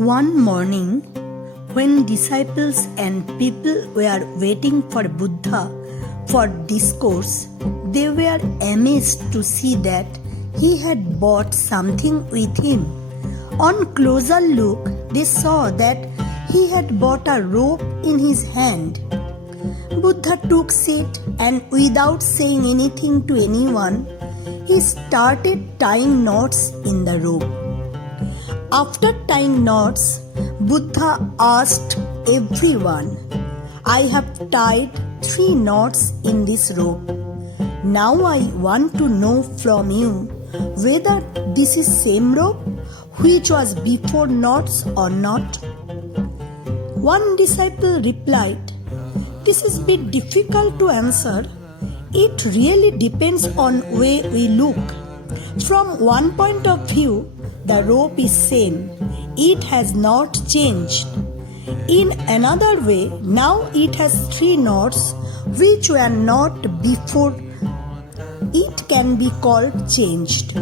One morning, when disciples and people were waiting for Buddha for discourse, they were amazed to see that he had brought something with him. On closer look, they saw that he had brought a rope in his hand. Buddha took seat and without saying anything to anyone, he started tying knots in the rope. After tying knots, Buddha asked everyone, "I have tied 3 knots in this rope. Now I want to know from you whether this is same rope which was before knots or not." One disciple replied, "This is a bit difficult to answer. It really depends on where we look. From one point of view, the rope is same. It has not changed. In another way, now it has 3 knots which were not before. It can be called changed.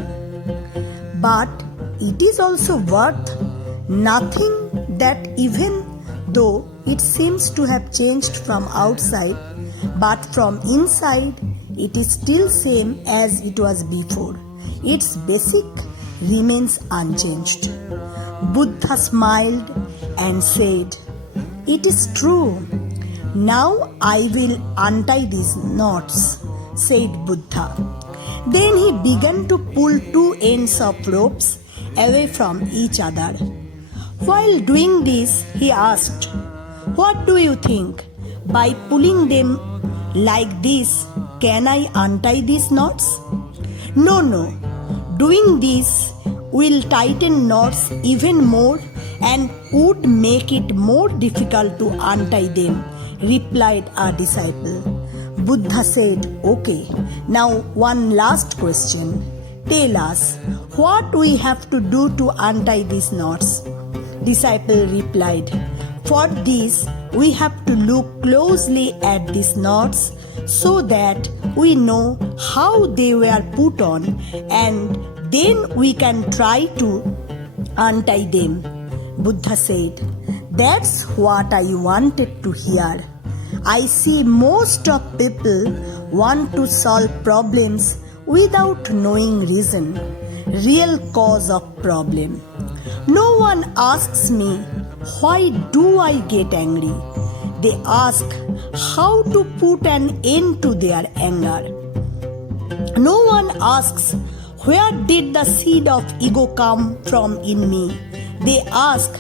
But it is also worth nothing that even though it seems to have changed from outside, but from inside it is still same as it was before. Its basic remains unchanged." Buddha smiled and said, "It is true. Now I will untie these knots," said Buddha. Then he began to pull 2 ends of ropes away from each other. While doing this, he asked, "What do you think? By pulling them like this, can I untie these knots?" No. Doing this will tighten knots even more and would make it more difficult to untie them, replied a disciple. Buddha said, "Okay, now one last question. Tell us what we have to do to untie these knots." Disciple replied, "For this, we have to look closely at these knots so that we know how they were put on, and then we can try to untie them." Buddha said, "That's what I wanted to hear. I see most of people want to solve problems without knowing reason, real cause of problem. No one asks me, why do I get angry? They ask how to put an end to their anger. No one asks, where did the seed of ego come from in me? They ask,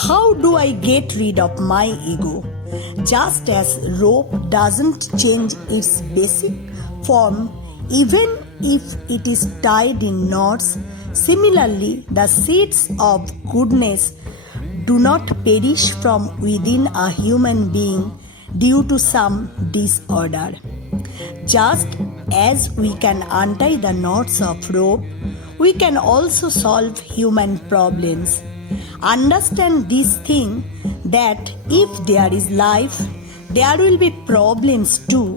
how do I get rid of my ego?" Just as rope doesn't change its basic form even if it is tied in knots, similarly the seeds of goodness do not perish from within a human being due to some disorder. Just as we can untie the knots of rope, we can also solve human problems. Understand this thing, that if there is life, there will be problems too.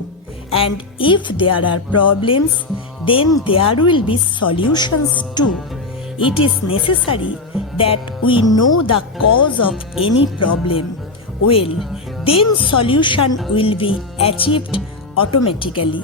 And if there are problems, then there will be solutions too. It is necessary that we know the cause of any problem. Well, then solution will be achieved automatically.